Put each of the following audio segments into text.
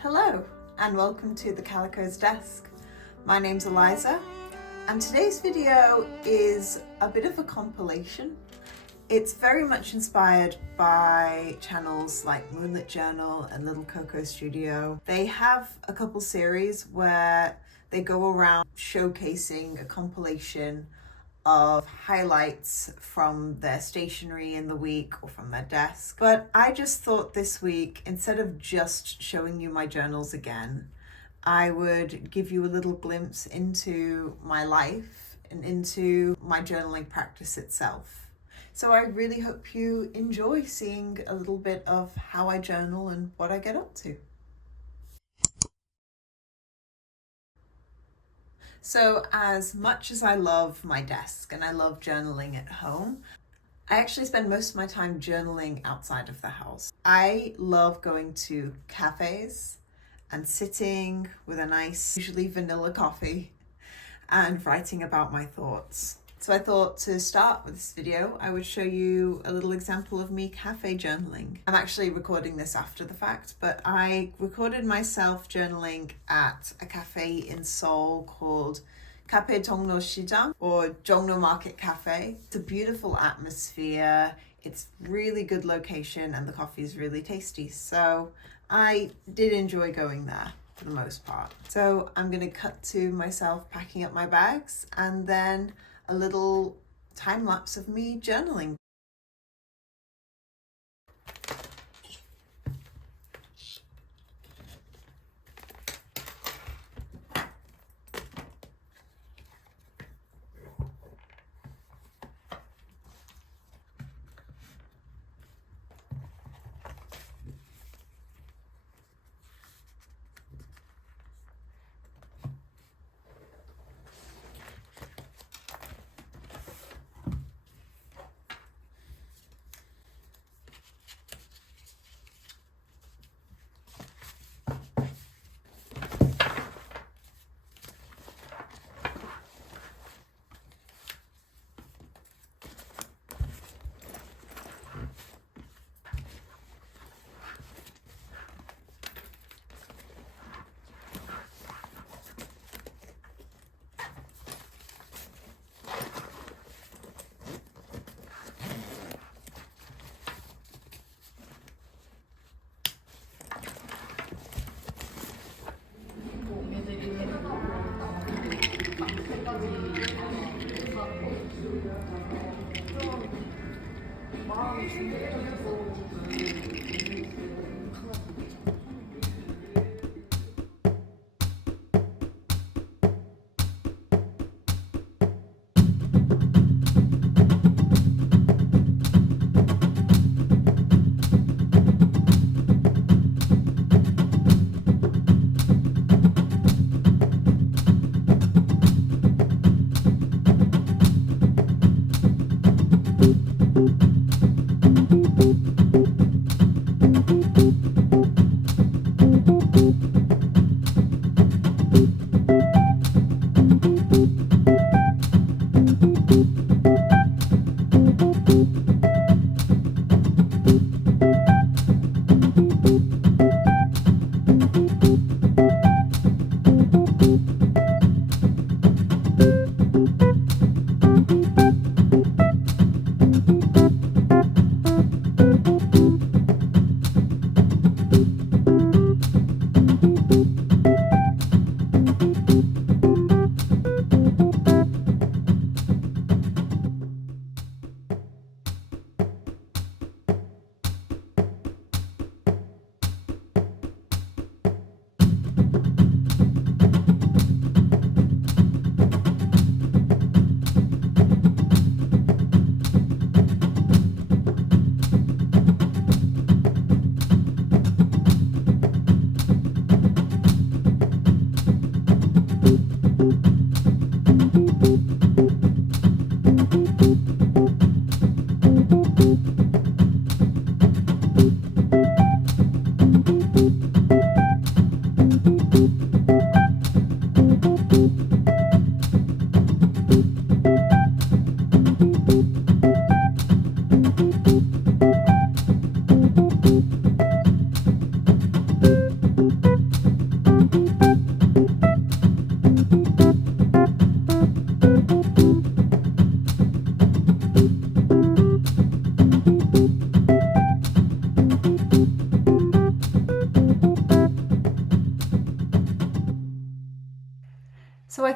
Hello and welcome to the Calico's desk. My name's Eliza and today's video is a bit of a compilation. It's very much inspired by channels like Moonlit Journal and Little Coco Studio. They have a couple series where they go around showcasing a compilation of highlights from their stationery in the week or from their desk. But I just thought this week, instead of just showing you my journals again, I would give you a little glimpse into my life and into my journaling practice itself. So I really hope you enjoy seeing a little bit of how I journal and what I get up to. So as much as I love my desk and I love journaling at home, I actually spend most of my time journaling outside of the house. I love going to cafes and sitting with a nice, usually vanilla coffee and writing about my thoughts. So I thought to start with this video, I would show you a little example of me cafe journaling. I'm actually recording this after the fact, but I recorded myself journaling at a cafe in Seoul called Cafe Jongno Shijang or Jongno Market Cafe. It's a beautiful atmosphere. It's really good location and the coffee is really tasty. So I did enjoy going there for the most part. So I'm going to cut to myself packing up my bags and then a little time lapse of me journaling.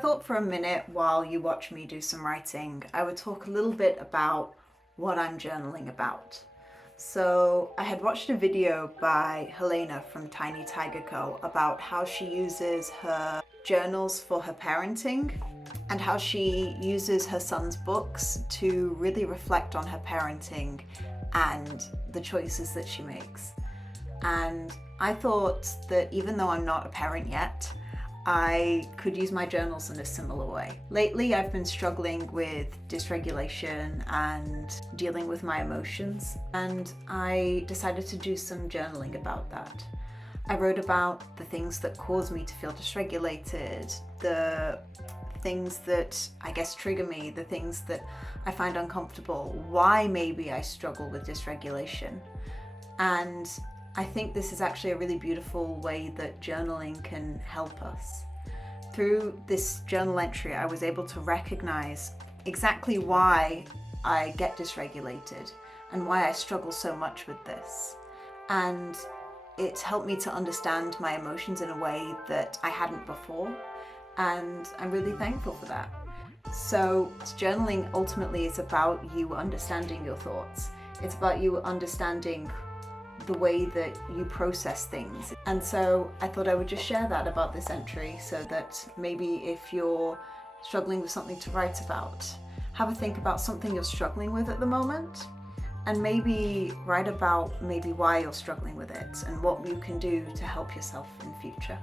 thought for a minute while you watch me do some writing, I would talk a little bit about what I'm journaling about. So I had watched a video by Kalyna from Tiny Tiger Co. about how she uses her journals for her parenting and how she uses her son's books to really reflect on her parenting and the choices that she makes. And I thought that even though I'm not a parent yet, I could use my journals in a similar way. Lately, I've been struggling with dysregulation and dealing with my emotions, and I decided to do some journaling about that. I wrote about the things that cause me to feel dysregulated, the things that I guess trigger me, the things that I find uncomfortable, why maybe I struggle with dysregulation. And I think this is actually a really beautiful way that journaling can help us. Through this journal entry, I was able to recognize exactly why I get dysregulated and why I struggle so much with this. And it's helped me to understand my emotions in a way that I hadn't before. And I'm really thankful for that. So journaling ultimately is about you understanding your thoughts. It's about you understanding the way that you process things. And so I thought I would just share that about this entry so that maybe if you're struggling with something to write about, have a think about something you're struggling with at the moment and maybe write about maybe why you're struggling with it and what you can do to help yourself in the future.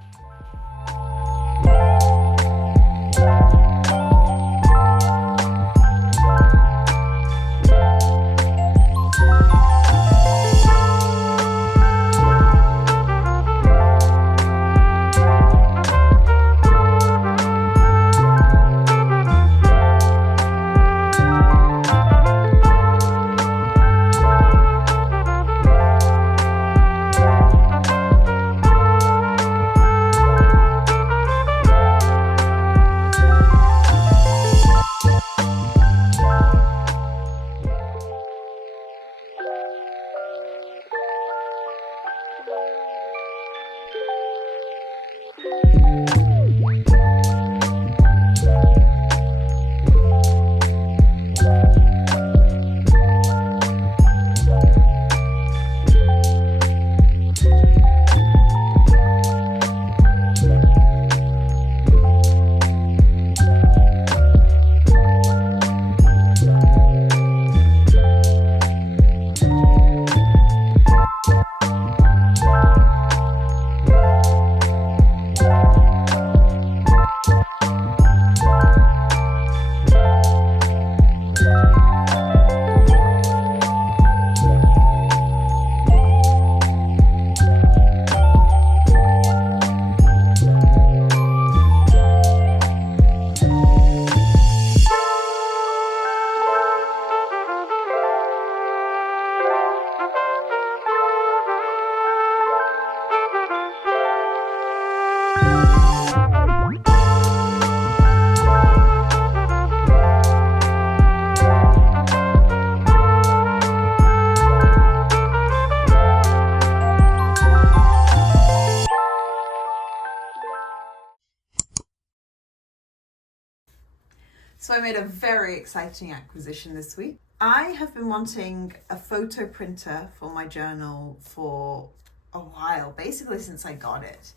So I made a very exciting acquisition this week. I have been wanting a photo printer for my journal for a while, basically since I got it.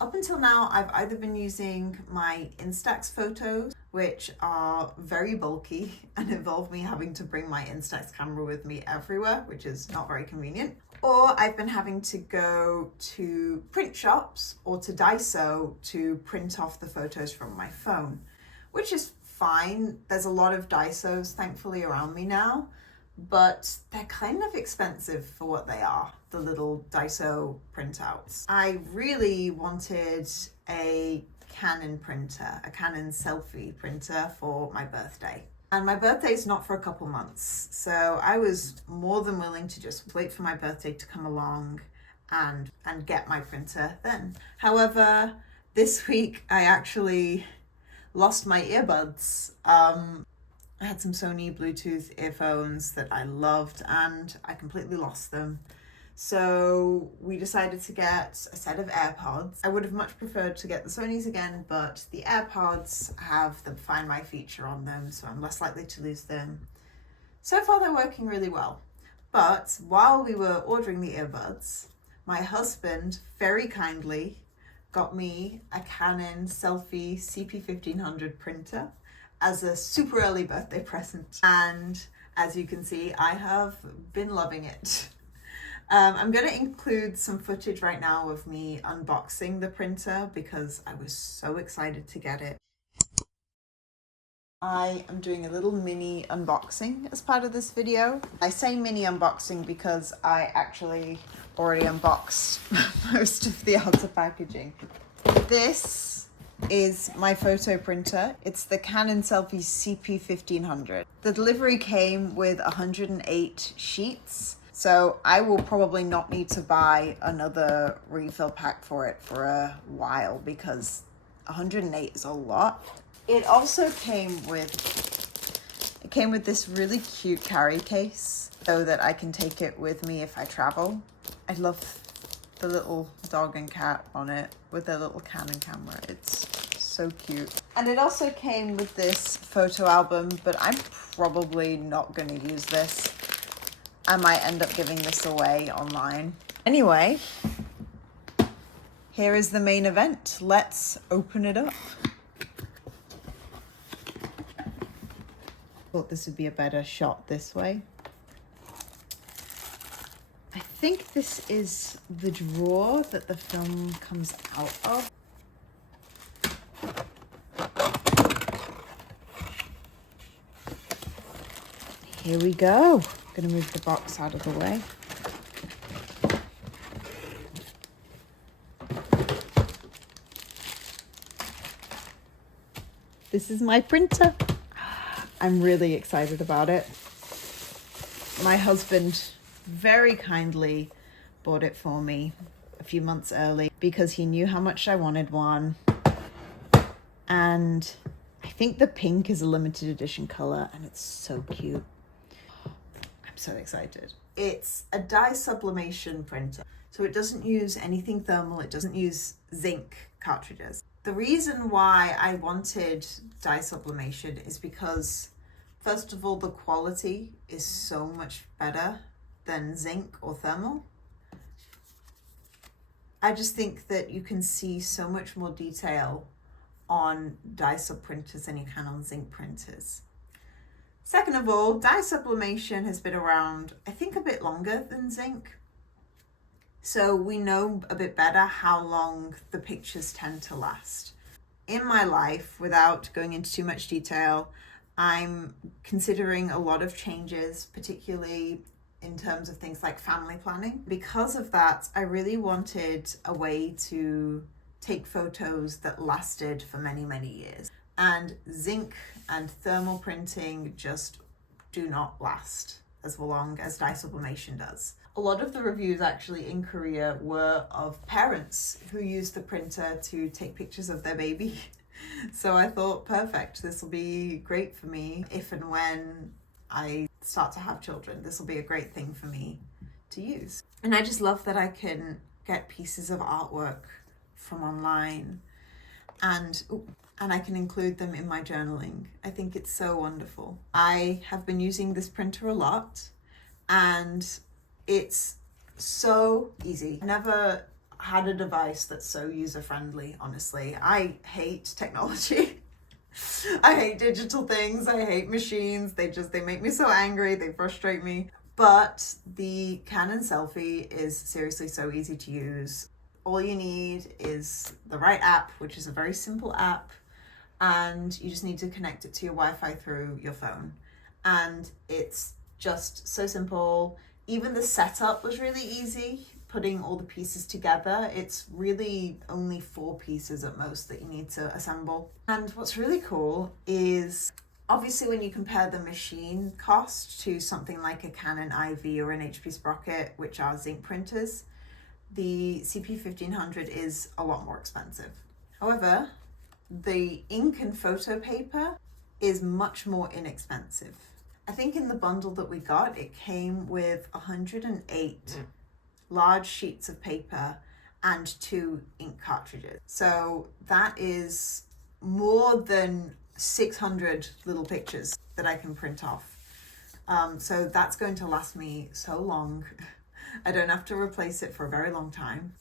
Up until now, I've either been using my Instax photos, which are very bulky and involve me having to bring my Instax camera with me everywhere, which is not very convenient. Or I've been having to go to print shops or to Daiso to print off the photos from my phone, which is fine. There's a lot of Daisos thankfully around me now, but they're kind of expensive for what they are, the little Daiso printouts. I really wanted a Canon printer, a Canon selfie printer for my birthday. And my birthday's not for a couple months, so I was more than willing to just wait for my birthday to come along and get my printer then. However, this week I actually lost my earbuds. I had some Sony Bluetooth earphones that I loved and I completely lost them. So we decided to get a set of AirPods. I would have much preferred to get the Sony's again, but the AirPods have the Find My feature on them, so I'm less likely to lose them. So far they're working really well. But while we were ordering the earbuds, my husband very kindly got me a Canon Selfie CP1500 printer as a super early birthday present. And as you can see, I have been loving it. I'm going to include some footage right now of me unboxing the printer because I was so excited to get it. I am doing a little mini unboxing as part of this video. I say mini unboxing because I actually already unboxed most of the outer packaging. This is my photo printer. It's the Canon Selfie CP1500. The delivery came with 108 sheets. So I will probably not need to buy another refill pack for it for a while because 108 is a lot. It also came with this really cute carry case so that I can take it with me if I travel. I love the little dog and cat on it with their little Canon camera. It's so cute. And it also came with this photo album, but I'm probably not going to use this. I might end up giving this away online. Anyway, here is the main event. Let's open it up. Thought this would be a better shot this way. I think this is the drawer that the film comes out of. Here we go. I'm gonna move the box out of the way. This is my printer. I'm really excited about it. My husband very kindly bought it for me a few months early because he knew how much I wanted one. And I think the pink is a limited edition color and it's so cute. I'm so excited. It's a dye sublimation printer. So it doesn't use anything thermal. It doesn't use zinc cartridges. The reason why I wanted dye sublimation is because, first of all, the quality is so much better than zinc or thermal. I just think that you can see so much more detail on dye sub printers than you can on zinc printers. Second of all, dye sublimation has been around, I think, a bit longer than zinc. So we know a bit better how long the pictures tend to last. In my life, without going into too much detail, I'm considering a lot of changes, particularly in terms of things like family planning. Because of that, I really wanted a way to take photos that lasted for many, many years. And zinc and thermal printing just do not last as long as dye sublimation does. A lot of the reviews actually in Korea were of parents who used the printer to take pictures of their baby. So I thought, perfect, this will be great for me if and when I start to have children. This will be a great thing for me to use. And I just love that I can get pieces of artwork from online and I can include them in my journaling. I think it's so wonderful. I have been using this printer a lot and it's so easy. I never had a device that's so user-friendly, honestly. I hate technology. I hate digital things. I hate machines. They make me so angry. They frustrate me. But the Canon Selfie is seriously so easy to use. All you need is the right app, which is a very simple app, and you just need to connect it to your Wi-Fi through your phone. And it's just so simple. Even the setup was really easy, putting all the pieces together. It's really only 4 pieces at most that you need to assemble. And what's really cool is, obviously when you compare the machine cost to something like a Canon IV or an HP Sprocket, which are zinc printers, the CP1500 is a lot more expensive. However, the ink and photo paper is much more inexpensive. I think in the bundle that we got, it came with 108 large sheets of paper and 2 ink cartridges. So that is more than 600 little pictures that I can print off. So that's going to last me so long. I don't have to replace it for a very long time.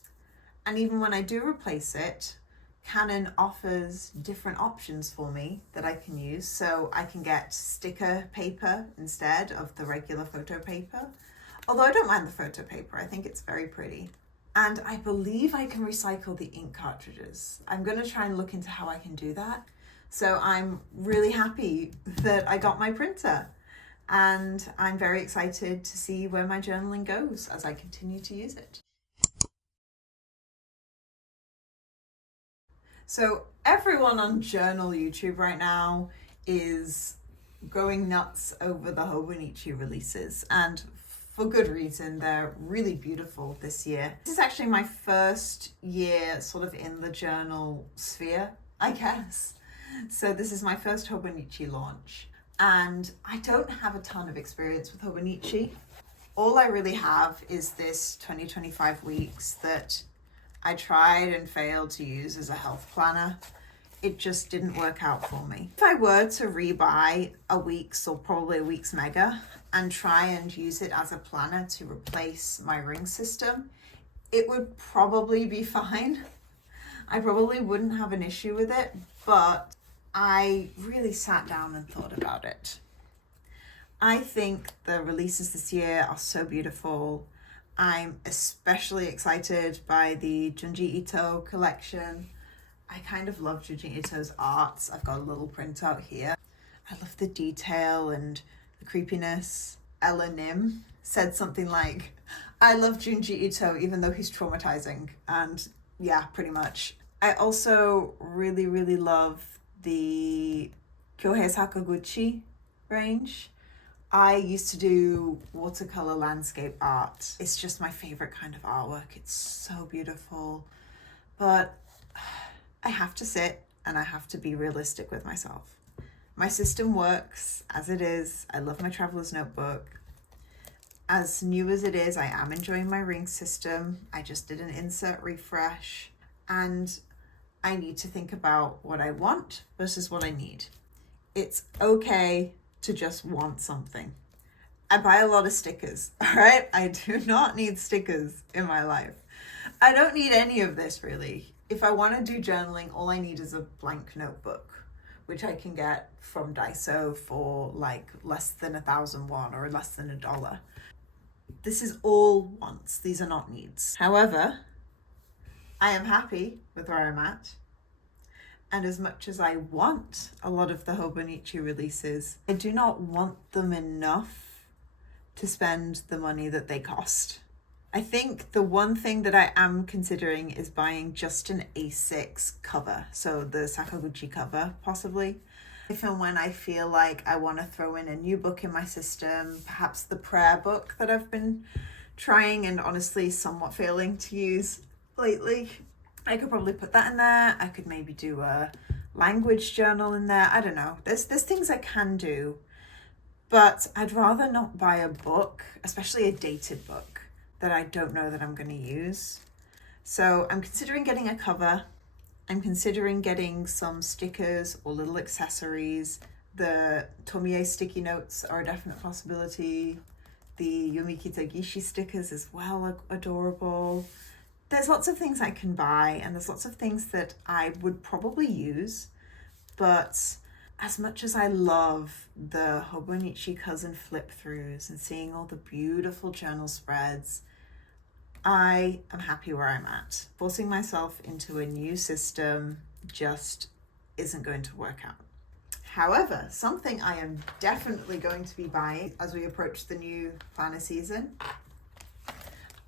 And even when I do replace it, Canon offers different options for me that I can use. So I can get sticker paper instead of the regular photo paper. Although I don't mind the photo paper, I think it's very pretty. And I believe I can recycle the ink cartridges. I'm going to try and look into how I can do that. So I'm really happy that I got my printer. And I'm very excited to see where my journaling goes as I continue to use it. So everyone on Journal YouTube right now is going nuts over the Hobonichi releases, and for good reason. They're really beautiful this year. This is actually my first year sort of in the journal sphere, I guess. So this is my first Hobonichi launch, and I don't have a ton of experience with Hobonichi. All I really have is this 20-25 weeks that I tried and failed to use as a health planner. It just didn't work out for me. If I were to rebuy a week's or probably a week's mega and try and use it as a planner to replace my ring system, it would probably be fine. I probably wouldn't have an issue with it, but I really sat down and thought about it. I think the releases this year are so beautiful. I'm especially excited by the Junji Ito collection. I kind of love Junji Ito's arts. I've got a little printout here. I love the detail and the creepiness. Ella Nim said something like, I love Junji Ito even though he's traumatizing. And yeah, pretty much. I also really, really love the Kyohei Sakaguchi range. I used to do watercolor landscape art. It's just my favorite kind of artwork. It's so beautiful. But I have to sit and I have to be realistic with myself. My system works as it is. I love my Traveler's Notebook. As new as it is, I am enjoying my ring system. I just did an insert refresh, and I need to think about what I want versus what I need. It's okay to just want something. I buy a lot of stickers, all right? I do not need stickers in my life. I don't need any of this really. If I want to do journaling, all I need is a blank notebook, which I can get from Daiso for like less than 1,000 won or less than $1. This is all wants. These are not needs. However, I am happy with where I'm at. And as much as I want a lot of the Hobonichi releases, I do not want them enough to spend the money that they cost. I think the one thing that I am considering is buying just an A6 cover. So the Sakaguchi cover, possibly. If and when I feel like I want to throw in a new book in my system, perhaps the prayer book that I've been trying and honestly somewhat failing to use lately. I could probably put that in there. I could maybe do a language journal in there. I don't know. There's things I can do, but I'd rather not buy a book, especially a dated book, that I don't know that I'm going to use. So I'm considering getting a cover. I'm considering getting some stickers or little accessories. The Tomie sticky notes are a definite possibility. The Yomikita Gishi stickers as well are adorable. There's lots of things I can buy, and there's lots of things that I would probably use, but as much as I love the Hobonichi cousin flip-throughs and seeing all the beautiful journal spreads, I am happy where I'm at. Forcing myself into a new system just isn't going to work out. However, something I am definitely going to be buying as we approach the new planner season,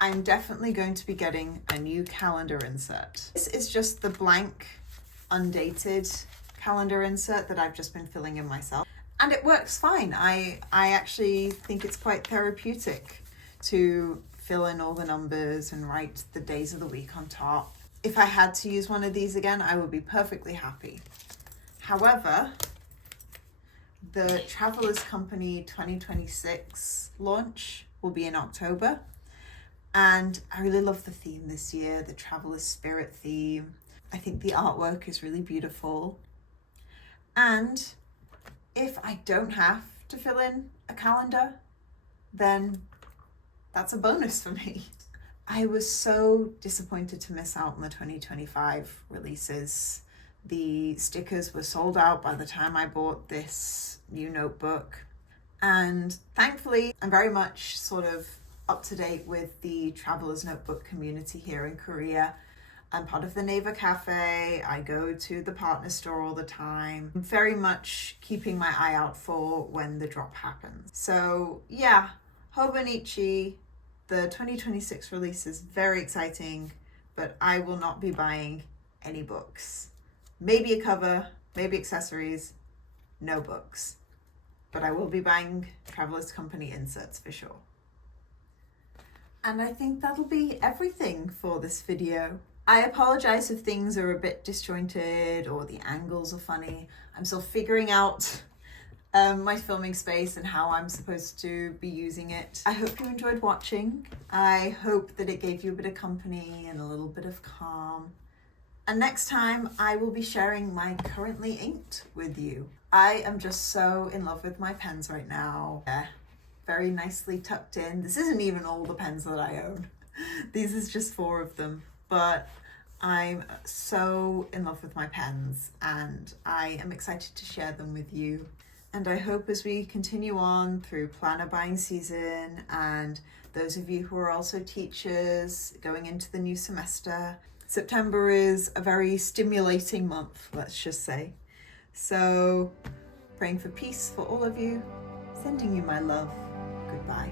I'm definitely going to be getting a new calendar insert. This is just the blank, undated calendar insert that I've just been filling in myself. And it works fine. I actually think it's quite therapeutic to fill in all the numbers and write the days of the week on top. If I had to use one of these again, I would be perfectly happy. However, the Travelers Company 2026 launch will be in October. And I really love the theme this year, the Traveler's Spirit theme. I think the artwork is really beautiful. And if I don't have to fill in a calendar, then that's a bonus for me. I was so disappointed to miss out on the 2025 releases. The stickers were sold out by the time I bought this new notebook. And thankfully, I'm very much sort of up to date with the Traveler's Notebook community here in Korea. I'm part of the Naver Cafe. I go to the partner store all the time. I'm very much keeping my eye out for when the drop happens. So yeah, Hobonichi, the 2026 release is very exciting, but I will not be buying any books. Maybe a cover, maybe accessories, no books. But I will be buying Travelers Company inserts for sure. And I think that'll be everything for this video. I apologize if things are a bit disjointed or the angles are funny. I'm still figuring out my filming space and how I'm supposed to be using it. I hope you enjoyed watching. I hope that it gave you a bit of company and a little bit of calm. And next time I will be sharing my currently inked with you. I am just so in love with my pens right now. Yeah, very nicely tucked in. This isn't even all the pens that I own. These is just 4 of them. But I'm so in love with my pens and I am excited to share them with you. And I hope as we continue on through planner buying season and those of you who are also teachers going into the new semester, September is a very stimulating month, let's just say. So praying for peace for all of you, sending you my love. Goodbye.